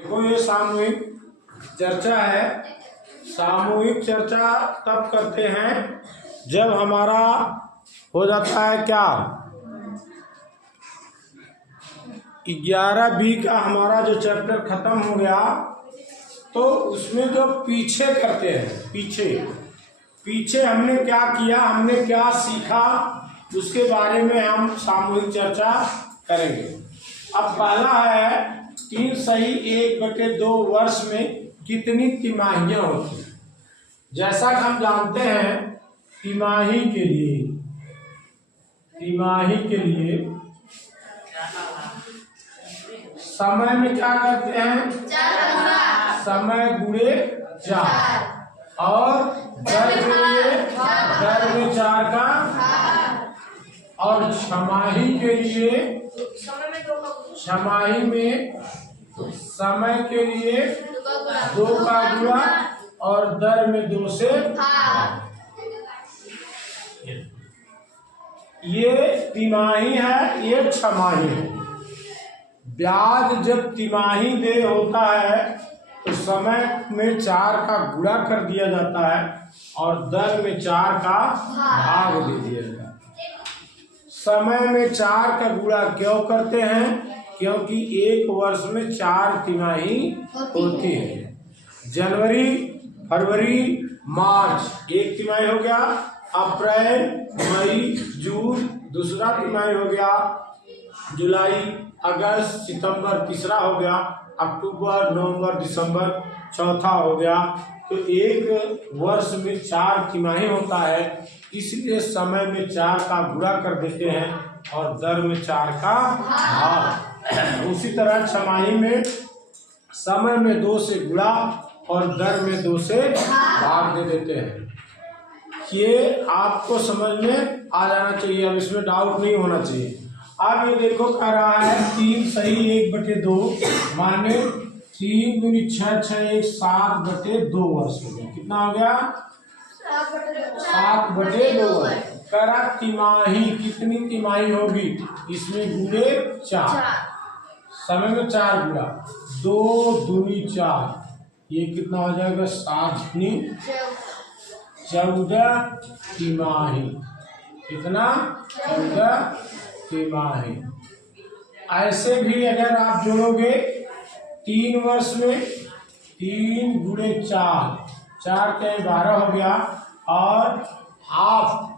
देखो ये सामूहिक चर्चा है। सामूहिक चर्चा तब करते हैं जब हमारा हो जाता है क्या 11B का हमारा जो चैप्टर खत्म हो गया, तो उसमें जो पीछे करते हैं, पीछे हमने क्या किया, हमने क्या सीखा, उसके बारे में हम सामूहिक चर्चा करेंगे। अब पहला है 3 सही 1/2 वर्ष में कितनी तिमाहियां होती हैं। जैसा कि हम जानते हैं तिमाही के लिए समय में क्या करते हैं, समय गुणे 4, और दर के लिए दर में 4 का, और छमाही के लिए छमाही में समय के लिए 2 का गुणा और दर में 2 से ये तिमाही है, ये छमाही है। ब्याज जब तिमाही दे होता है तो समय में 4 का गुणा कर दिया जाता है और दर में 4 का भाग दे दिया जाता है। समय में 4 का गुणा क्यों करते हैं? क्योंकि एक वर्ष में 4 तिमाही होती है। जनवरी, फरवरी, मार्च एक तिमाही हो गया, अप्रैल, मई, जून दूसरा तिमाही हो गया, जुलाई, अगस्त, सितंबर तीसरा हो गया, अक्टूबर, नवंबर, दिसंबर चौथा हो गया। तो एक वर्ष में 4 तिमाही होता है, इसलिए समय में 4 का गुणा कर देते हैं और दर में 4 का भाग। उसी तरह छमाही में समय में 2 से गुणा और दर में 2 से भाग दे देते हैं। ये आपको समझ में आ जाना चाहिए, अब इसमें डाउट नहीं होना चाहिए। अब ये देखो कह रहा है 3 सही 1/2 माने 3 दूनी 6, 6 1 7/2 वर्ष हो गया। कितना हो गया? 7/2 वर्ष। कह रहा तिमाही, कितनी तिमाही होगी? इसमें गुणे 4, समय में 4 गुणा, 2 दूनी 4, ये कितना हो जाएगा? 7 दूनी 14 तिमाही। कितना? 14 तिमाही। ऐसे भी अगर आप जोड़ोगे 3 वर्ष में 3 गुणे 4, 4 के 12 हो गया, और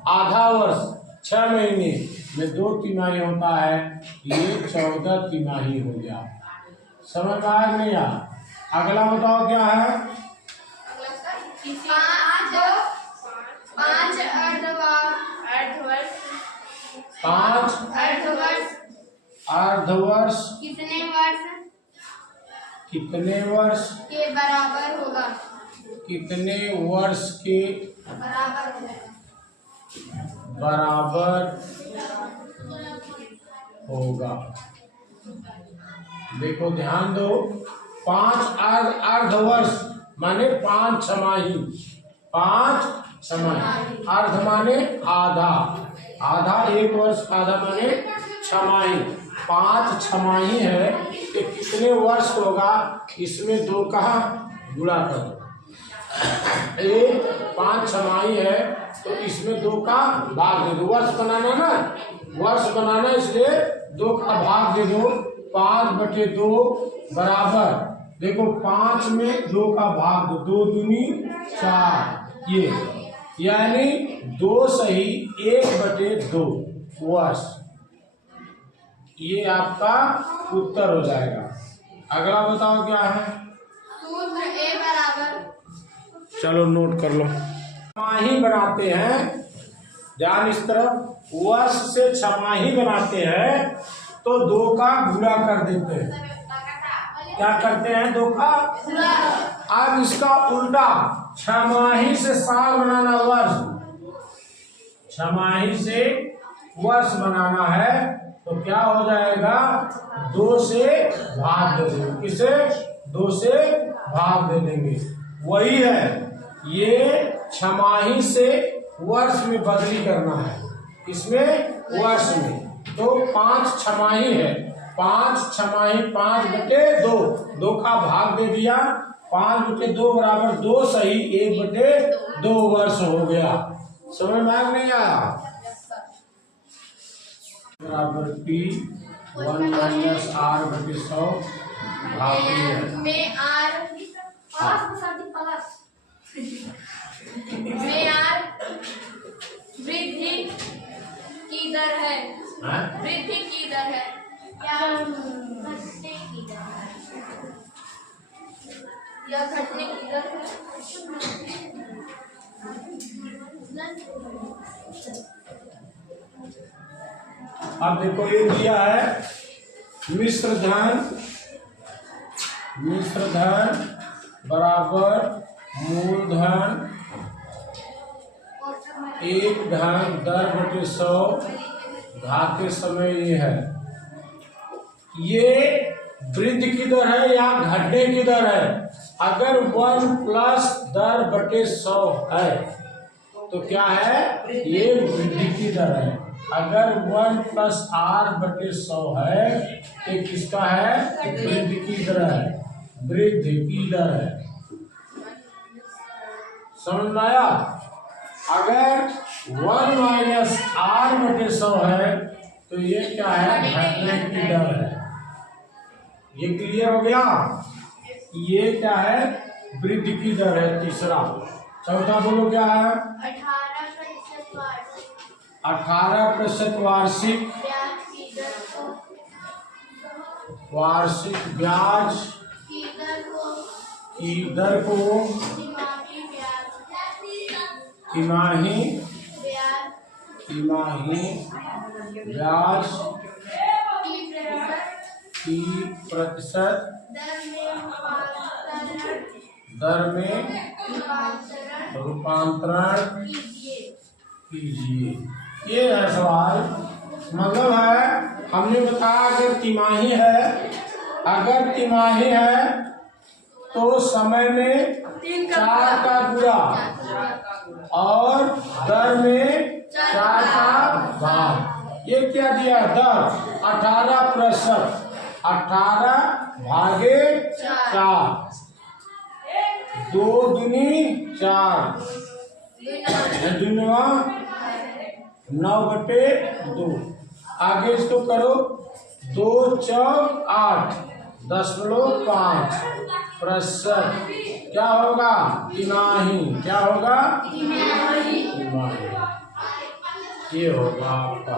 आधा वर्ष 6 महीने में 2 तिमाही होता है, ये 14 तिमाही हो गया। समझ में आया नहीं आया? अगला बताओ क्या है? 5 अर्धवर्ष कितने वर्ष के बराबर होगा? कितने वर्ष के बराबर होगा? देखो ध्यान दो, 5 अर्धवर्ष माने 5 छमाही, 5 छमाही। अर्ध माने आधा, आधा एक वर्ष, आधा माने छमाही। 5 छमाही है तो कितने वर्ष होगा? इसमें 2 का गुणा करो। 5 छमाही है तो इसमें 2 का भाग दे दो। वर्ष बनाना ना, वर्ष बनाना, इसलिए 2 का भाग दे दो। 5/2 बराबर, देखो 5 में 2 का भाग दो, 2 दूनी 4, ये यानी 2 सही 1/2 वर्ष। ये आपका उत्तर हो जाएगा। अगला बताओ क्या है? सूत्र A बराबर, चलो नोट कर लो। छमाही बनाते हैं, ध्यान इस तरफ, वर्ष से छमाही बनाते हैं तो 2 का गुणा कर देते हैं। क्या करते हैं? 2 का। अब इसका उल्टा, छमाही से साल बनाना, वर्ष, छमाही से वर्ष बनाना है तो क्या हो जाएगा? 2 से भाग दे देंगे। किसे? 2 से भाग दे देंगे। वही है, ये छमाही से वर्ष में बदली करना है, इसमें वर्ष में। तो 5 छमाही है 5 छमाही 5/2, 2 का भाग दे दिया, 5/2 बराबर 2 सही 1/2 वर्ष हो गया। समझ में नहीं आया? बराबर P 1 - R/100 में आर वृद्धि की दर है। वृद्धि की दर है या घटने की दर है? या घटने की दर है? अब देखो ये दिया है मिश्र धन बराबर मूलधन 1 धन 10/100 घाते समय ये है। ये वृद्धि की दर है या घटने की दर है? अगर 1 + 10/100 है तो क्या है? ये वृद्धि की दर है। अगर 1 + R/100 है तो किसका है? वृद्धि की दर है। वृद्धि की दर है। समझ में आया? अगर 1 - R/100 है तो ये क्या है? घटने की दर है। ये क्लियर हो गया? ये क्या है? वृद्धि की दर है। तीसरा। चौथा बोलो क्या है? 18% वार्षिक। 18% वार्षिक ब्याज की दर को वार्षिक ब्याज की दर को की दर को तिमाही ब्याज तिमाही ब्याज की प्रतिशत दर में रूपांतरण कीजिए। ये है सवाल। मतलब है हमने बताया अगर तिमाही है तो समय में 4 का गुणा और दर में 4 का भाग। ये क्या दिया? दर 18%। 18/4 2 दूनी 4 दुनिया 9/2। आगे इसको करो 2 × 8 10.5%। क्या होगा? तिमाही। क्या होगा? तिमाही। ये होगा आपका।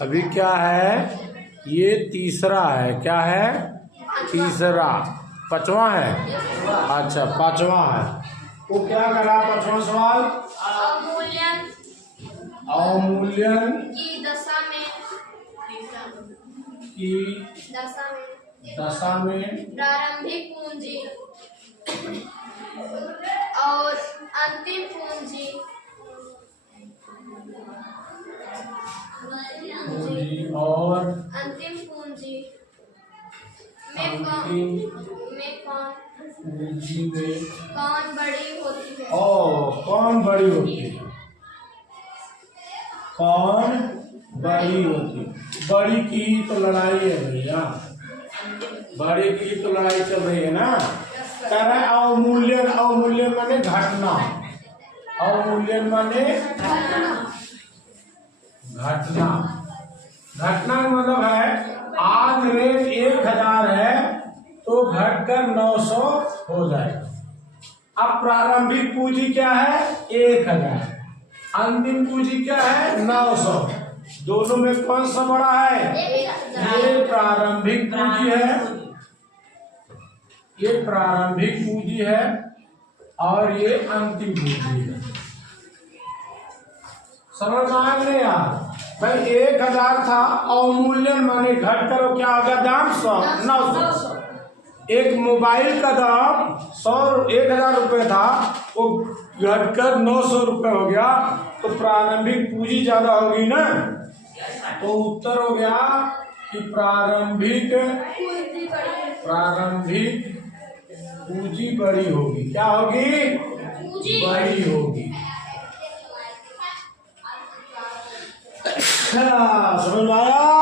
अभी क्या है? ये तीसरा है। क्या है? तीसरा। 5वां है? अच्छा 5वां है। वो क्या करा? 5वां सवाल अवमूल्यन की दशा में प्रारंभिक पूंजी और अंतिम पूंजी कौन बड़ी होती है? कौन बड़ी होती है? कौन बड़ी होती? बड़ी की तो लड़ाई है भैया। बड़ी की तो लड़ाई चल रही है ना। कह रहे अवमूल्यन माने घटना। अवमूल्यन माने घटना। घटना मतलब है आज रेट 1000 है तो घटकर 900 हो जाएगा। अब प्रारंभिक पूंजी क्या है? 1000। अंतिम पूंजी क्या है? 900। दोनों में कौन सा बड़ा है? ये प्रारंभिक पूंजी है। ये प्रारंभिक पूंजी है और ये अंतिम पूंजी है। समझ आया नहीं यार? भाई 1000 था। अवमूल्यन माने घट करो क्या होगा? दाम 900। एक मोबाइल का दाम 1000 रुपये था, वो घटकर 900 रुपये हो गया। तो प्रारंभिक पूंजी ज्यादा होगी ना। तो उत्तर हो गया कि प्रारंभिक पूंजी बड़ी होगी। क्या होगी? बड़ी होगी। अच्छा समझ में आया।